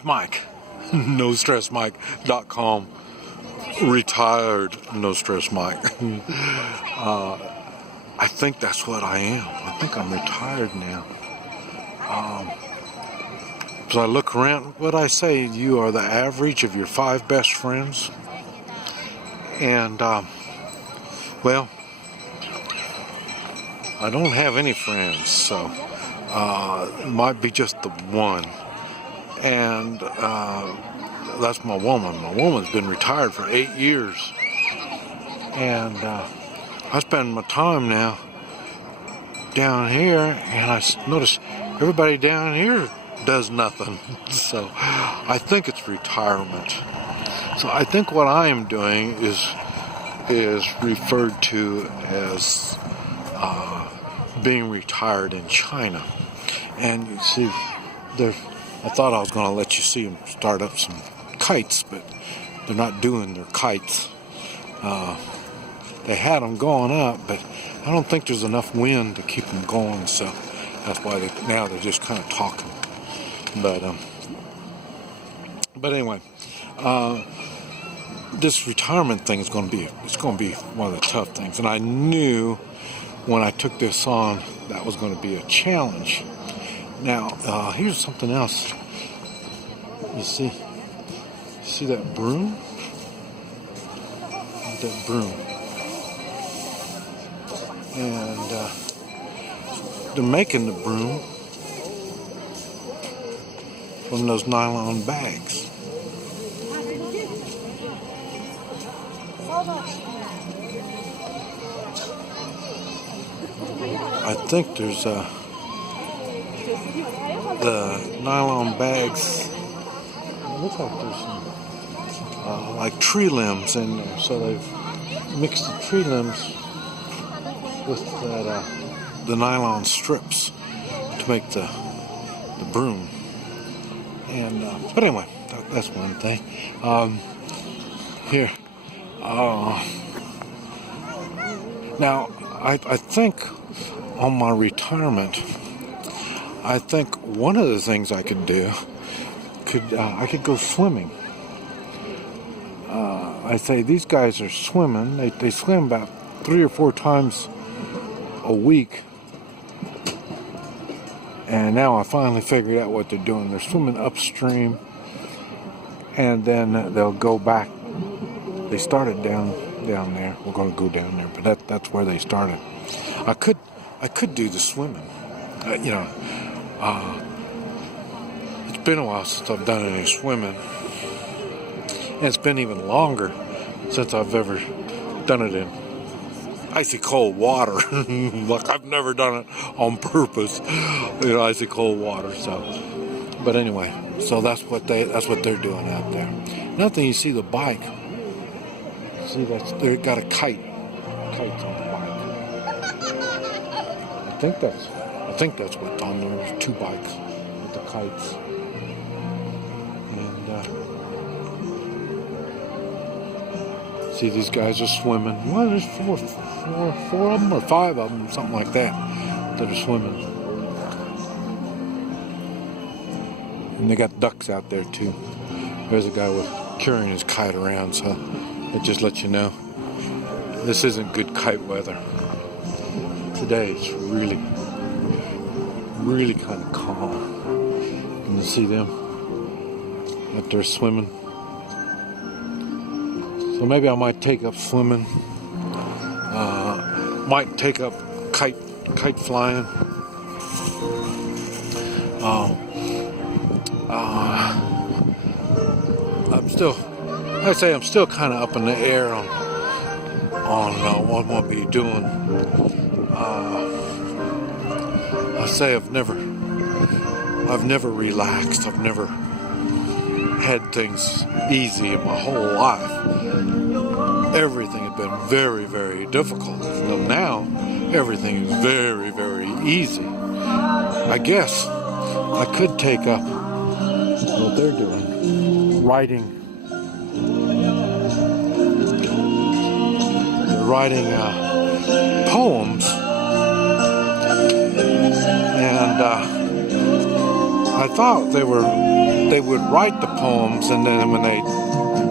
it's Mike. NoStressMike.com. Retired No Stress Mike. I think that's what I am. I think I'm retired now. As I look around, what I say, you are the average of your 5 best friends. And, well, I don't have any friends, so it might be just the one. And that's my woman. My woman's been retired for 8 years. And I spend my time now down here, and I notice everybody down here does nothing. So I think it's retirement. So I think what I am doing is referred to as being retired in China. And you see, I thought I was going to let you see them start up some kites, but they're not doing their kites. They had them going up, but I don't think there's enough wind to keep them going, so that's why now they're just kind of talking. But anyway, this retirement thing is going to be one of the tough things, and I knew when I took this on that was going to be a challenge. Now, here's something else. You see that broom? That broom. And they're making the broom from those nylon bags. I think there's the nylon bags. It looks like there's some like tree limbs in there, so they've mixed the tree limbs with the nylon strips to make the broom. And but anyway, that's one thing. Here, now I think on my retirement, I think one of the things I could do I could go swimming. I say these guys are swimming. They swim about 3 or 4 times a week. And now I finally figured out what they're doing. They're swimming upstream, and then they'll go back. They started down there. We're going to go down there, but that's where they started. I could do the swimming. It's been a while since I've done any swimming. And it's been even longer since I've ever done it in icy cold water. Like I've never done it on purpose, icy cold water. So, but anyway, so that's what they're doing out there. Nothing. You see the bike. See they got a kite. Kites on the bike. I think that's what's on there. There's 2 bikes with the kites. And see, these guys are swimming. Well, there's four of them or 5 of them, something like that are swimming. And they got ducks out there too. There's a guy carrying his kite around, so it just lets you know this isn't good kite weather. Today it's really, really kind of calm. And you see them out there swimming. So maybe I might take up swimming. Might take up kite flying. I'm still kind of up in the air on what I'm going to be doing. I say I've never relaxed. I've never had things easy in my whole life. Everything has been very, very difficult. Well, now everything is very, very easy. I guess I could take up what they're doing, writing poems, and I thought they were they would write the poems, and then when they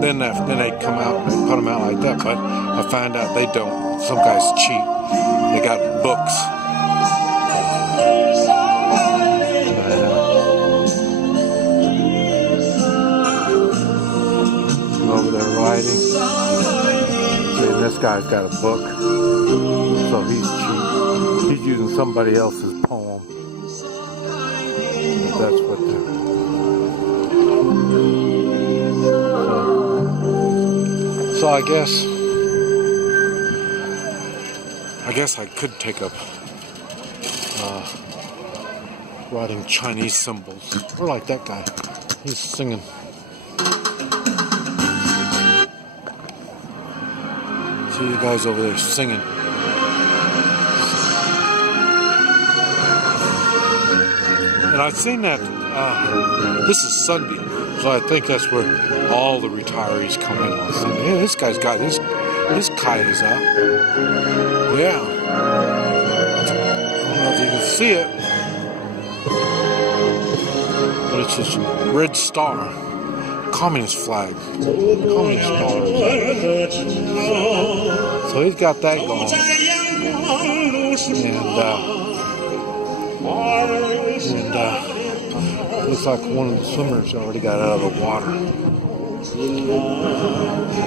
they'd come out and they put them out like that. But I found out they don't. Some guys cheat. They got books. Over there writing. See, this guy's got a book, so he's cheating. He's using somebody else's poem. That's what they're. So I guess I could take up writing Chinese symbols, or like that guy. He's singing. See the guys over there singing. And I've seen that. This is Sunday, so I think that's where all the retirees come in on Sunday. Yeah, this guy's got his kite is out. Yeah. I don't know if you can see it, but it's this red star, communist flag, communist star. So he's got that going, and looks like one of the swimmers already got out of the water.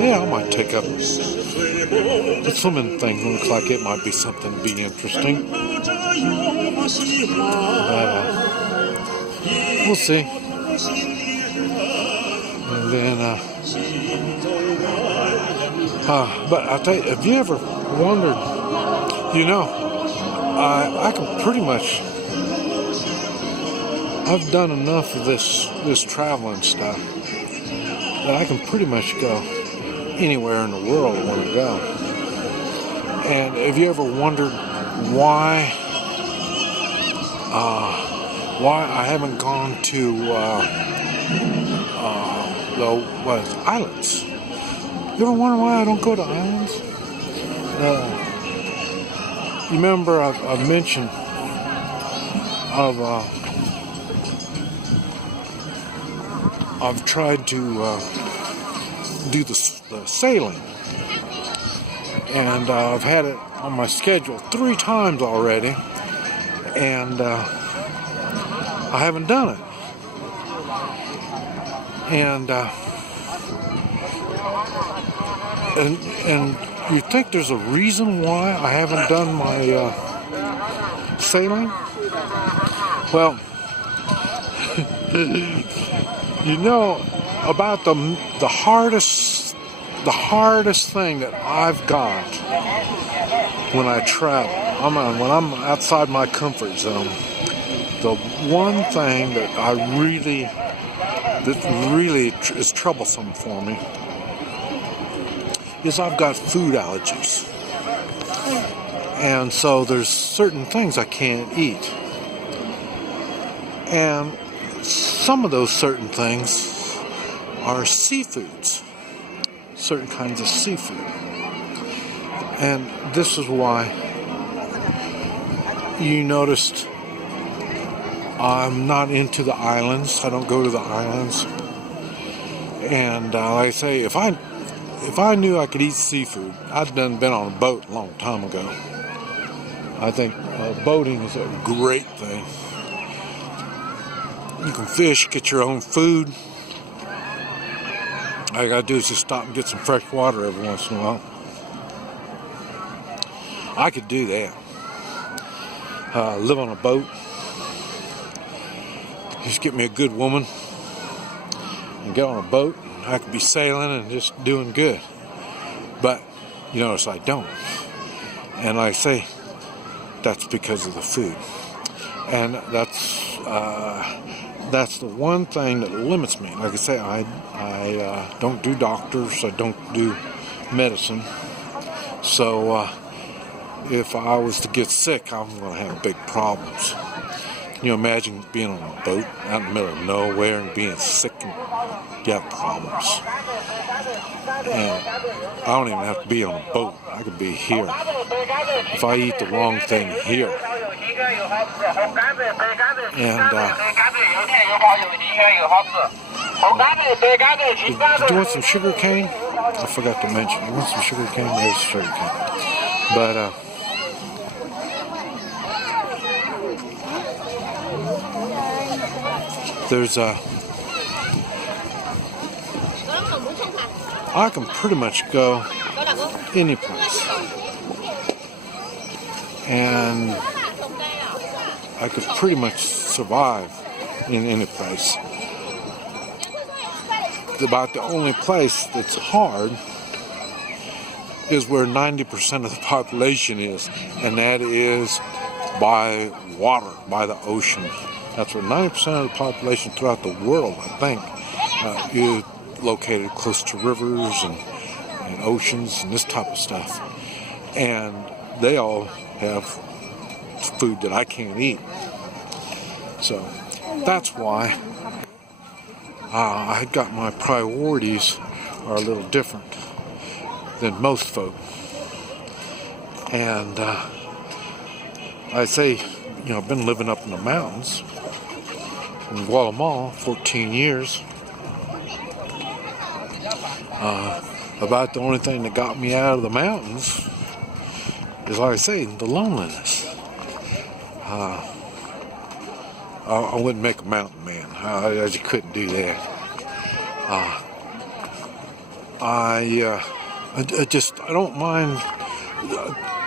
Yeah, I might take up the swimming thing. Looks like it might be something to be interesting. But we'll see. And then, but I'll tell you, have you ever wondered, I can pretty much, I've done enough of this traveling stuff that I can pretty much go anywhere in the world I want to go. And have you ever wondered why I haven't gone to the islands? You ever wonder why I don't go to islands? You remember I've mentioned I've tried to do the sailing, and I've had it on my schedule 3 times already, and I haven't done it. And you think there's a reason why I haven't done my sailing? Well, about the hardest thing that I've got when I travel, when I'm outside my comfort zone, the one thing that really is troublesome for me is I've got food allergies. And so there's certain things I can't eat. And some of those certain things are seafoods, certain kinds of seafood. And this is why you noticed I'm not into the islands. I don't go to the islands. And like I say, if I knew I could eat seafood, I'd been on a boat a long time ago. I think boating is a great thing. You can fish, get your own food. All you gotta do is just stop and get some fresh water every once in a while. I could do that. Live on a boat. Just get me a good woman and get on a boat. I could be sailing and just doing good. But you notice I don't. And like I say, that's because of the food. And that's the one thing that limits me. Like I say, I don't do doctors. I don't do medicine. So if I was to get sick, I'm going to have big problems. Can you imagine being on a boat out in the middle of nowhere and being sick and you have problems? And I don't even have to be on a boat. I could be here. If I eat the wrong thing here, Did you want some sugar cane? I forgot to mention. You want some sugar cane? There's sugar cane. But there's I can pretty much go any place, and I could pretty much survive in any place. About the only place that's hard is where 90% of the population is, and that is by water, by the ocean. That's where 90% of the population throughout the world, I think, is located close to rivers and oceans and this type of stuff. And they all have food that I can't eat. So that's why I got my priorities are a little different than most folk. And I say, I've been living up in the mountains in Guatemala 14 years. About the only thing that got me out of the mountains is, like I say, the loneliness. I wouldn't make a mountain man. I just couldn't do that. I don't mind.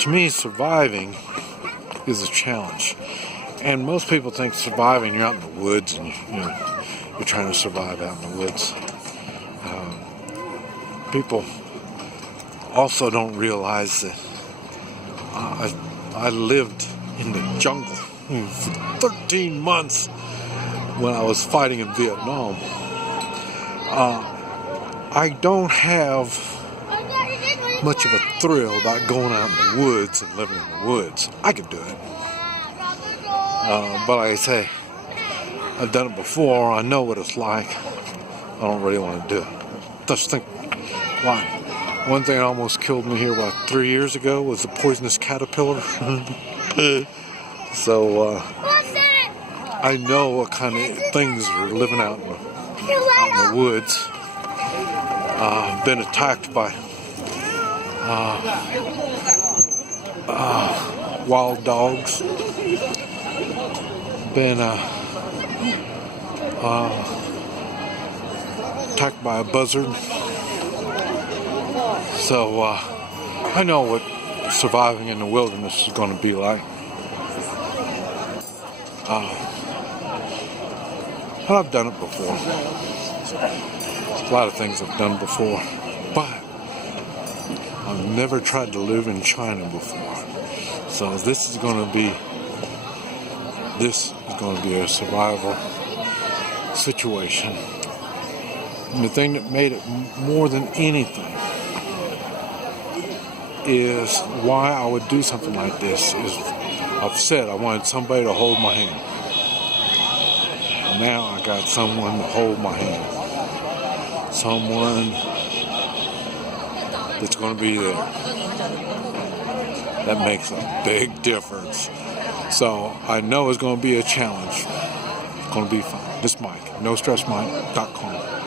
To me, surviving is a challenge. And most people think surviving, you're out in the woods and you're trying to survive out in the woods. People also don't realize that I lived in the jungle for 13 months when I was fighting in Vietnam. I don't have much of a thrill about going out in the woods and living in the woods. I could do it. But like I say, I've done it before. I know what it's like. I don't really want to do it. Just think, why? One thing that almost killed me here about 3 years ago was the poisonous caterpillar. So I know what kind of things are living out in the woods. Been attacked by wild dogs. Been attacked by a buzzard. So I know what surviving in the wilderness is going to be like. And I've done it before. A lot of things I've done before, but I've never tried to live in China before. So this is going to be a survival situation. And the thing that made it more than anything is why I would do something like this is I've said I wanted somebody to hold my hand. And now I got someone to hold my hand. Someone that's going to be there. That makes a big difference. So I know it's going to be a challenge. It's going to be fun. This Mike, NoStressMike.com.